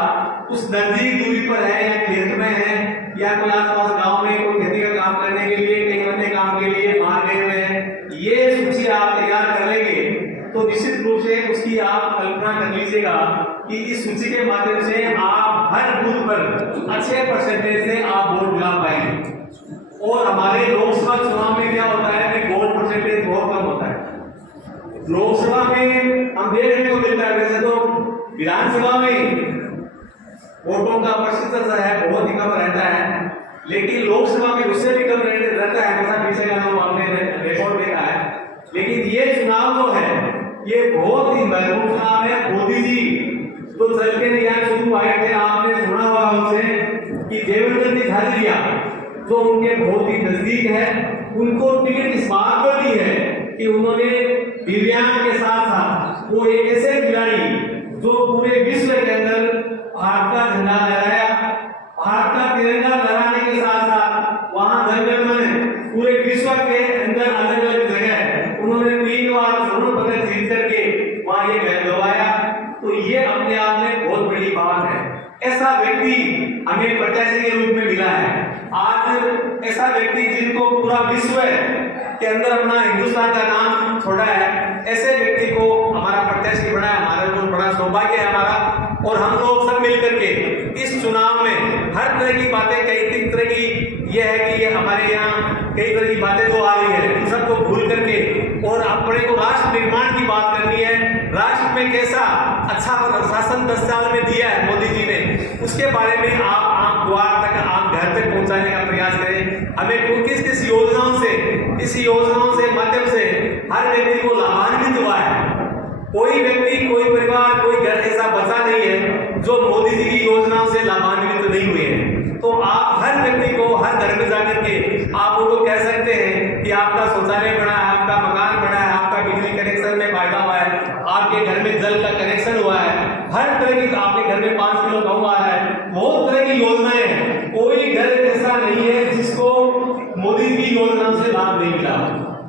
उस नजदीक दूरी पर है या खेत में है या कोई आसपास गांव में कोई खेती का काम करने के लिए, कहीं अन्य काम के लिए बाहर गए हुए हैं, ये सूची आप तैयार कर लेंगे तो निश्चित रूप से उसकी आप कल्पना कर लीजिएगा कि इस सूची के माध्यम से आप हर बूथ पर अच्छे परसेंटेज से आप वोट दिला पाएंगे। और हमारे लोकसभा चुनाव में क्या होता है कि वोट परसेंटेज बहुत कम होता है। लोकसभा में हम देखने को मिलता है, वैसे तो विधानसभा में वोटों का प्रतिशत है बहुत ही कम रहता है, लेकिन लोकसभा में उससे भी कम रहता है, ऐसा पीछे का नाम आपने रिकॉर्ड देखा है। लेकिन ये चुनाव जो है ये बहुत ही महत्वपूर्ण चुनाव है। मोदी जी तो चल के यहाँ शुरू आए थे, आपने सुना होगा उनसे कि देवेंद्र जी झाझरिया जो उनके बहुत ही नजदीक है, उनको टिकट इस बात पर दी है कि उन्होंने दिव्यांग के साथ साथ वो एक ऐसे खिलाड़ी जो पूरे विश्व के अंदर भारत का झंडा लहराया, भारत का तिरंगा लहराने के साथ साथ वहां जनगणमन पूरे विश्व के अंदर अलग अलग जगह उन्होंने 3 बार स्वर्ण पदक जीत करके वहां ये गवाया। तो ये अपने आप में बहुत बड़ी बात है। ऐसा व्यक्ति हमें प्रत्याशी के रूप में मिला है। आज ऐसा व्यक्ति जिनको पूरा विश्व के अंदर अपना हिंदुस्तान का नाम छोड़ा है, ऐसे व्यक्ति को हमारा प्रत्याशी बनाया, हमारा को बड़ा सौभाग्य है हमारा। और हम लोग सब मिलकर के इस चुनाव में हर तरह की बातें, कई तरह की ये है कि ये हमारे यहाँ कई तरह की बातें जो आ रही है उन सबको भूल करके और अपने को राष्ट्र निर्माण की बात करनी है। राष्ट्र में कैसा अच्छा शासन 10 साल में दिया है मोदी जी ने, उसके बारे में आप द्वार तक, आप घर तक पहुंचाने का प्रयास करें। हमें किस योजनाओं से, इस योजनाओं से माध्यम से हर व्यक्ति को लाभान्वित हुआ है। कोई व्यक्ति, कोई परिवार, जो मोदी जी की योजनाओं से लाभान्वित नहीं हुए हैं। तो आप हर व्यक्ति को हर घर में जाकर के आप उनको कह सकते हैं कि आपका शौचालय बना है, आपका मकान बना है, आपका बिजली कनेक्शन में फायदा हुआ है, आपके घर में जल का कनेक्शन हुआ है, हर तरह की आपके घर में 5 किलो गेहूं आ रहा है, बहुत तरह की योजनाएं हैं। कोई घर ऐसा नहीं है जिसको मोदी जी की योजनाओं से लाभ नहीं मिला।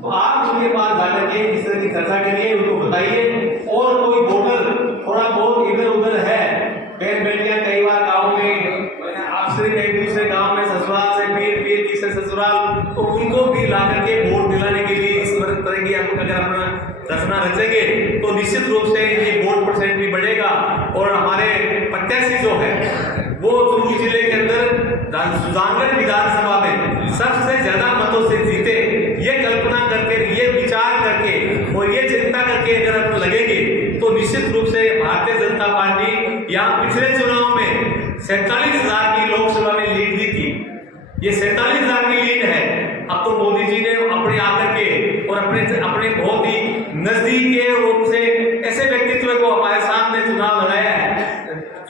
तो आप उनके पास जाकर के इस तरह की चर्चा करिए, उनको बताइए। और कोई वोटर थोड़ा बहुत इधर उधर है, बहन बेटियां कई बार गाँव में आपसे कई दूसरे गांव में ससुराल से पीर की से ससुराल, तो उनको भी ला करके वोट दिलाने के लिए इस तरह की हम अगर अपना रचना रचेंगे तो निश्चित रूप से ये वोट परसेंट भी बढ़ेगा। और हमारे प्रत्याशी जो है वो चुरू जिले के अंदर सुजानगढ़ विधानसभा में सबसे ज्यादा मतों से जीते, ये कल्पना करके, ये विचार करके और ये चिंता करके अगर हम लगेंगे तो निश्चित रूप से भारतीय जनता पार्टी यहाँ पिछले चुनाव में 47,000 की लोकसभा में लीड दी थी, ये 47,000 की लीड है। अब तो मोदी जी ने अपने आकर के और अपने बहुत ही नजदीक के रूप से ऐसे व्यक्तित्व को हमारे सामने चुनाव लड़ाया है,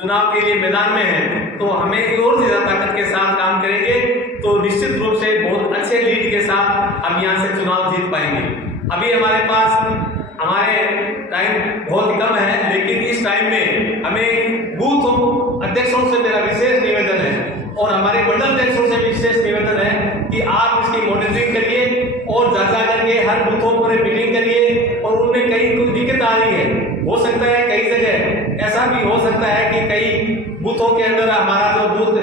चुनाव के लिए मैदान में है। तो हमें और ज्यादा ताकत के साथ काम करेंगे तो निश्चित रूप से बहुत अच्छे लीड के साथ हम यहाँ से चुनाव जीत पाएंगे। अभी हमारे पास हमारे टाइम बहुत कम है, लेकिन इस टाइम में हमें बूथ अध्यक्षों से मेरा विशेष निवेदन है और हमारे मंडल अध्यक्षों से विशेष निवेदन है कि आप इसकी मॉनिटरिंग करिए और जा करके हर बूथों पर मीटिंग करिए। और उनमें कई कुछ दिक्कत आ रही है, हो सकता है कई जगह ऐसा भी हो सकता है कि कई बूथों के अंदर हमारा जो बूथ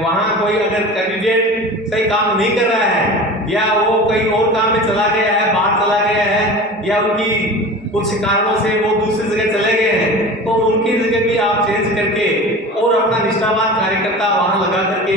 वहाँ कोई अगर कैंडिडेट सही काम नहीं कर रहा है या वो कहीं और काम में चला गया है, बाहर चला गया है, या उनकी कुछ कारणों से वो दूसरी जगह चले गए हैं, तो उनकी जगह भी आप चेंज करके और अपना निष्ठावान कार्यकर्ता वहां लगा करके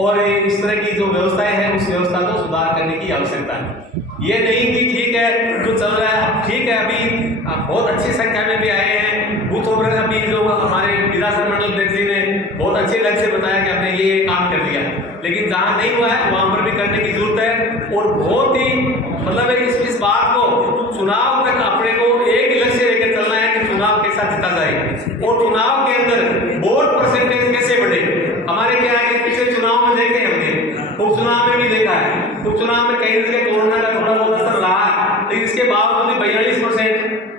और इस तरह की जो व्यवस्थाएं हैं उस व्यवस्था को सुधार करने की आवश्यकता है। ये नहीं कि ठीक है जो चल रहा है ठीक है, अभी बहुत अच्छी संख्या में भी आए हैं बूथों पर। अभी जो हमारे विधानसभा मंडल अध्यक्ष जी ने बहुत अच्छे ढंग से बताया कि हमने ये काम कर दिया, लेकिन जहाँ नहीं हुआ है वहां पर भी करने की जरूरत है। और बहुत ही मतलब इस बात को चुनाव तक अपने को एक लक्ष्य लेकर चलना है कि चुनाव कैसा जीता जाए और चुनाव के अंदर वोट परसेंटेज कैसे बढ़े। हमारे क्या है कि पिछले चुनाव में देखे हमने, उपचुनाव में भी देखा है, उपचुनाव में कई जगह कोरोना का थोड़ा बहुत असर रहा है, लेकिन इसके बावजूद 42%,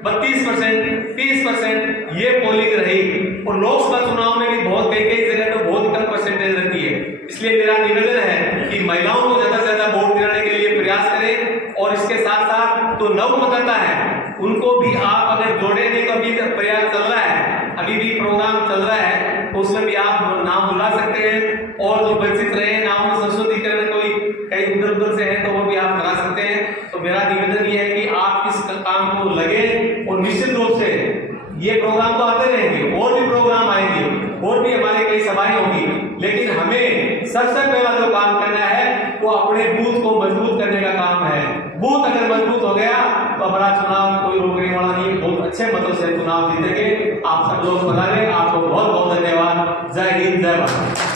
32%, 30% ये पोलिंग रही। और लोकसभा चुनाव में भी बहुत कई जगह तो बहुत कम परसेंटेज रहती है। इसलिए मेरा निवेदन है कि महिलाओं को ज्यादा से ज्यादा वोट दिलाने के लिए प्रयास करें और इसके साथ साथ तो नव मतदाता है उनको भी आप अगर जोड़े नहीं तो अभी प्रयास चल रहा है, अभी भी प्रोग्राम चल रहा है, तो उसमें भी आप नाम बुला सकते हैं। और जो वंचित रहे नाम में संशोधीकरण कोई कहीं उधर उधर से है तो वो भी आप करा सकते हैं। तो मेरा निवेदन ये है कि आप इस काम को लगे और निश्चित रूप से ये प्रोग्राम तो आते रहेंगे और भी प्रोग्राम आएंगे और भी हमारे कई सभाएं होंगी, लेकिन हमें सबसे पहला जो काम करना है वो अपने बूथ को मजबूत करने का काम है। बूथ अगर मजबूत हो गया तो हमारा चुनाव कोई रोकने वाला नहीं, बहुत अच्छे मतों से चुनाव जीतेंगे। आप सब लोग बता रहे, आपको बहुत बहुत धन्यवाद। जय हिंद, जय भारत।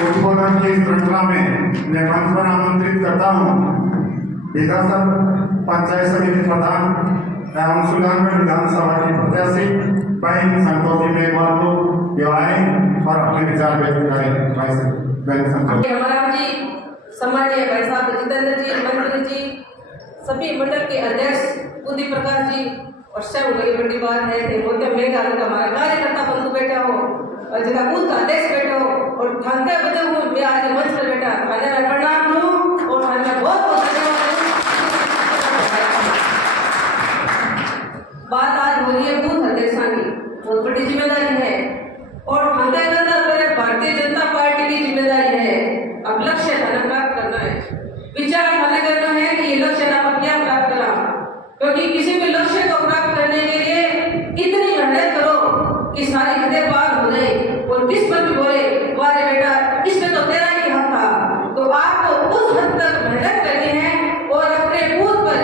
उद्बोधन की श्रृंखला में मैं मंच पर आमंत्रित करता हूँ विधानसभा पंचायत समिति प्रधान एवं सुजानगढ़ विधानसभा की प्रत्याशी बहन संतोषी मेघवाल को जो आए और अपने विचार व्यक्त करें। हमारा जी सम्मानीय भाई साहब जितेंद्र जी, मंत्री जी, सभी मंडल के अध्यक्ष उदय प्रकाश जी और सब बड़ी बात है हमारा कार्यकर्ता बंधु बैठे हो और जगह बूथ का अध्यक्ष बैठे हो और ठानके बजे हूँ मैं आज मंच पर बैठा आने प्रणाम हूँ और बहुत बहुत धन्यवाद। बात आज हो रही है बूथ अध्यक्षा की, बहुत बड़ी जिम्मेदारी है और ठानके के अंदर भारतीय जनता पार्टी की जिम्मेदारी है। अब लक्ष्य धन प्राप्त करना है, विचार धन करना है कि ये लक्ष्य आप क्या प्राप्त करा, क्योंकि किसी भी लक्ष्य को प्राप्त करने के लिए इतनी मेहनत करो कि सारी हदें पार हो जाए और किस्मत बोले वारे बेटा इसमें तो तेरा ही हक था। तो आपको उस हद तक मेहनत करनी है और अपने बूथ पर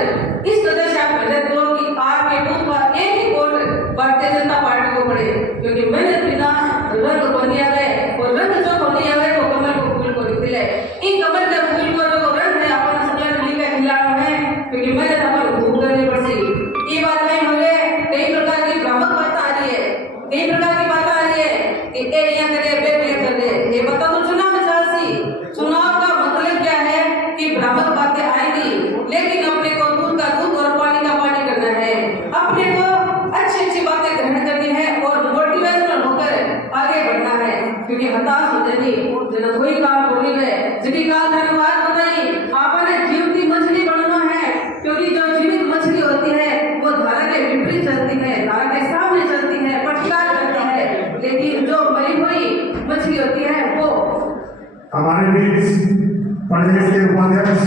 इस तरह से आप मेहनत करो कि आपके बूथ पर एक ही वोट भारतीय जनता पार्टी को पड़े, क्योंकि मेहनत बिना रंग को नहीं आवे और रंग जो को नहीं आवे तो कमल को फूल को निकले। इन कमल के फूल को जो रंग है अपन सकल मिलकर खिलाना है, क्योंकि मेहनत अपन खूब करनी पड़ती। ये बात में हमें कई प्रकार की भ्रामक बात आ रही है, कई प्रदेश के उपाध्यक्ष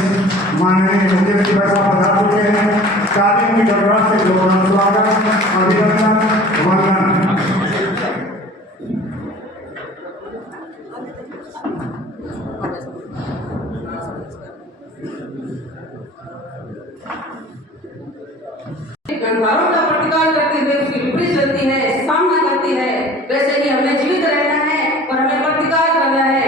माननीय मुख्यमंत्री भाई साहब पधार चुके हैं। तालियों की गड़गड़ाहट से जोरदार स्वागत, अभिनंदन, वंदन। गणधारों का प्रतिकार करते हुए उसकी विपरीत चलती है, सामना करती है। वैसे ही हमें जीवित रहना है और हमें प्रतिकार करना है,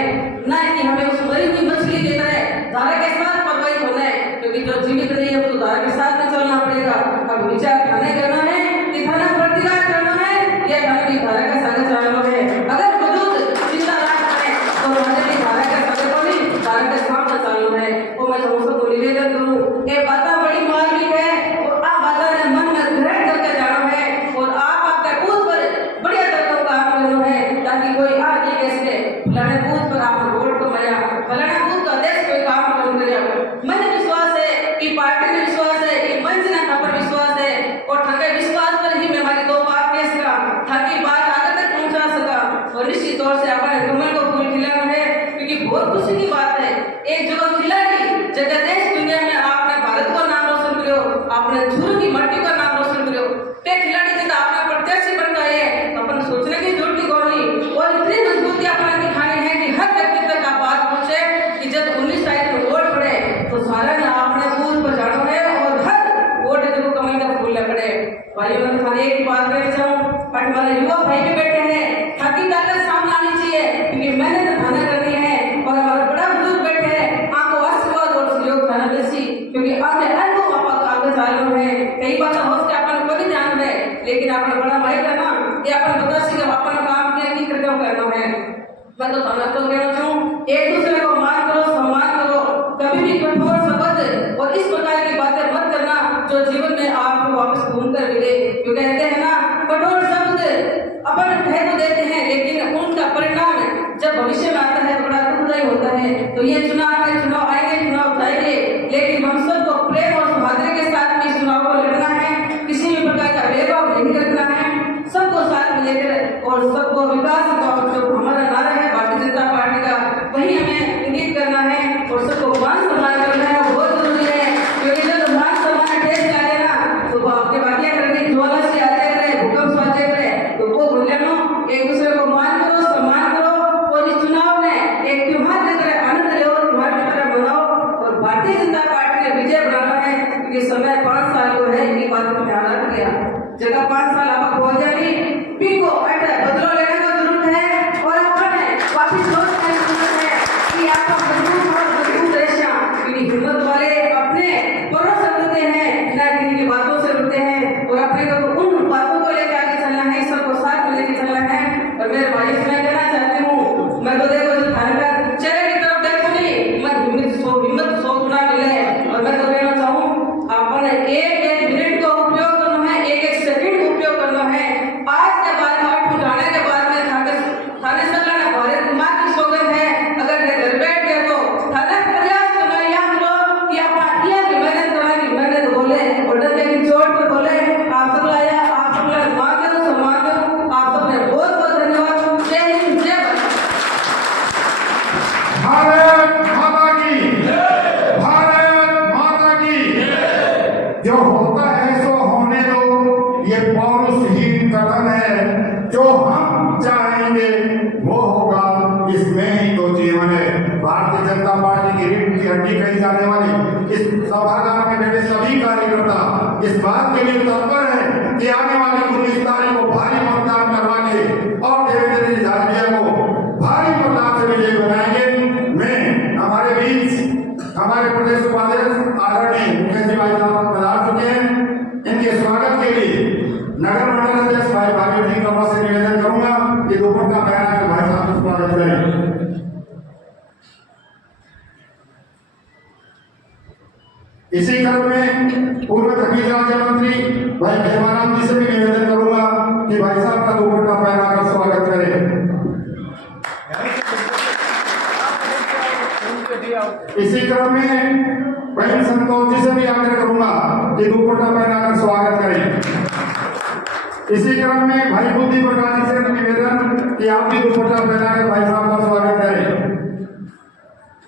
न कि हमें उस मरी हुई मछली की तरह धारा के साथ प्रवाहित होना है, क्योंकि जो जीवित नहीं है वो तो धारा के साथ में चलना पड़ेगा। अब विचार थाने करना है कि थाना प्रतिकार करना है या थाने की धारा का साथ चलाना है। अगर मौजूद जिंदा राष्ट्र है तो थाने की धारा का साथ को नहीं, धारा के साथ चलाना है। वो मैं समस्त को निवेदन करूँ, ये बातें बड़ी मार्मिक है और आप बातें मन में ग्रहण करके जाना है और आप आपके पूत पर बढ़िया तर्कों का काम करना है, ताकि कोई आगे कैसे फलाने पूत पर आप वोट को मया, फलाने पूत का देश कोई काम करूँ करिए। मन विश्वास है कि पार्टी में विश्वास है कि मंच ने पर विश्वास है और ठगे विश्वास पर ही मैं हमारी दो बात कह सका, ताकि बात आगे तक पहुंचा सका। और निश्चित तौर से अपने कमल को फूल खिलाना है, क्योंकि बहुत खुशी की बात है एक जगह खिलाड़ी जगह देश दुनिया में आपने भारत को नाम रोशन करो, आपने झूर की मट्टी का नाम रोशन करो। ते खिलाड़ी जितना आपने प्रत्याशी बन गए अपन सोचने की जरूरत नहीं और इतनी मजबूती अपने दिखानी है कि हर व्यक्ति तक आप बात पहुंचे कि जब 19 तारीख को वोट पड़े तो सारा ने आपने बूथ पर जाना है और हर वोट जब कमल का फूल पड़े। भाइयों मैं थाने एक बात कहना चाहूँ, हमारे युवा भाई भी बैठे हैं, थाकी ताकत सामने आनी चाहिए, क्योंकि मैंने तो थाना करनी है और हमारा बड़ा बुजुर्ग बैठे हैं, आपको आशीर्वाद और सहयोग थाना बेसी, क्योंकि आपने अनुभव आगे चालू है। कई बात हो सकता है अपन को भी ध्यान है, लेकिन आपने बड़ा भाई का ना ये अपन बता सी जब अपन काम किया की करना है। मैं तो थाना तो कहना चाहूँ, एक दूसरे को मान करो, सम्मान करो, कभी भी कठोर शब्द और इस प्रकार की बातें मत करना जो जीवन में आपको वापस घूम कर मिले। जो कहते हैं ना कठोर शब्द अपन कह तो देते हैं, लेकिन उनका परिणाम जब भविष्य में आता है तो बड़ा दुखदायी होता है। तो ये चुनाव है, चुनाव आएंगे, चुनाव जाएंगे, लेकिन हम सबको प्रेम और सौहार्द के साथ में इस चुनाव को लड़ना है, किसी भी प्रकार का भेदभाव नहीं करना है, सबको साथ में लेकर और सबको विकास का जो हमारा नारा है भारतीय जनता पार्टी का वही हमें इंगित करना है और सबको मान सम्मान करना है, बहुत जरूरी है। क्योंकि जब मान सम्मान ठेस लगे ना तो वो आपके बाकियां करने की ज्वाला से आते करे, भूकंप से आते करे, तो वो भूल लेना, एक दूसरे को मान करो, सम्मान करो और इस चुनाव में एक त्योहार की तरह आनंद लो, त्योहार की तरह मनाओ और भारतीय जनता पार्टी का विजय बनाना है। क्योंकि समय 5 साल को है, ये बात को ध्यान रख लिया, जगह 5 साल आप हो जाए पी को बदलाव लेने का जरूरत है और अपने वापिस लौट करने की जरूरत है कि आपका मजबूत रेशा, क्योंकि हिम्मत वाले अपने परों से डरते हैं, न किसी की बातों से डरते हैं और अपने को उन बातों को लेकर आगे चलना है, सबको साथ में लेकर चलना है। और मेरे भाई से मैं कहना चाहती हूँ, मैं तो देखो जो थाने का चेहरे की तरफ देखो नहीं, मैं हिम्मत 100 गुना मिले और मैं तो कहना चाहूँ अपने एक मिनट का उपयोग करना है, एक सेकंड का उपयोग करना है। आज के बाद में उठाने के बाद में थाने सरकार ने भारत माँ की सौगंध है, अगर घर बैठ गए तो थाने प्रयास करना याद लो कि आप मेहनत कराएंगे, मेहनत बोले और डरने की चोट पर बोले आप सब लाया, आप सब लाया, माँ के तो सम्मान दो, आप सबने बहुत बहुत धन्यवाद। जय हिंद, जय भारत माता की, भारत माता की। जो होता है सो होने दो, ये पौरुषहीन कथन है, जो हम चाहेंगे वो होगा, इसमें ही तो जीवन है। भारतीय जनता पार्टी की रीढ़ की हड्डी कही जाने वाली इस सभागार में बैठे सभी कार्यकर्ता इस बात के लिए तत्पर है कि आने वाली 19 तारीख को भारी मतदान करवा के और देवेंद्र जी झाझड़िया को भारी मतदान से विजय बनाएंगे। मैं हमारे बीच हमारे प्रदेश उपाध्यक्ष आदरणीय मुख्यमंत्री भाई साहब पधार चुके हैं, इनके स्वागत के लिए नगर मंडल अध्यक्ष भाई भाग्य जी का से निवेदन करूंगा कि दोपहर का बयान है भाई साहब का स्वागत करें। इसी क्रम में पूर्व खनिज राज्य मंत्री भाई भीमाराम जी से भी निवेदन करूंगा कि भाई साहब का दोपहर का बयान का स्वागत करें। इसी क्रम में बहन संतोष जी से भी आग्रह करूंगा कि दुपट्टा पहनाकर स्वागत करें। इसी क्रम में भाई बुद्धि प्रकाश जी से निवेदन कि आप भी दुपट्टा पहनाकर भाई साहब का स्वागत करें।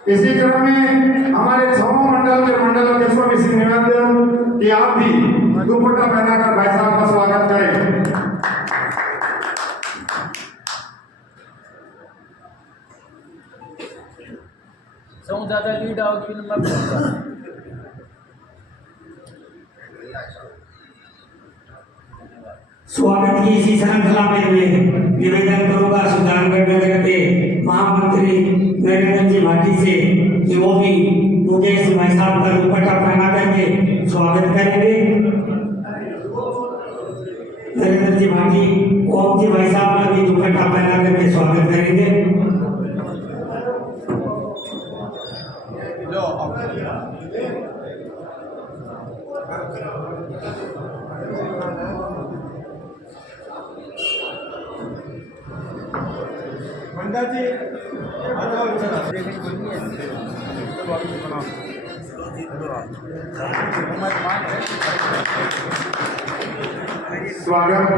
इसी क्रम में हमारे छहों मंडल के मंडल अध्यक्षों में से निवेदन कि आप भी दुपट्टा पहनाकर भाई साहब का स्वागत करें। ज्यादा लीड आओगी स्वागत की इसी श्रृंखला में मैं निवेदन करूंगा सुजानगढ़ नगर के महामंत्री नरेंद्र जी भाटी से कि वो भी मुकेश भाई साहब का दुपट्टा पहना करके स्वागत करेंगे। नरेंद्र जी भाटी ओम जी भाई साहब का भी दुपट्टा पहना करके स्वागत करेंगे। स्वागत।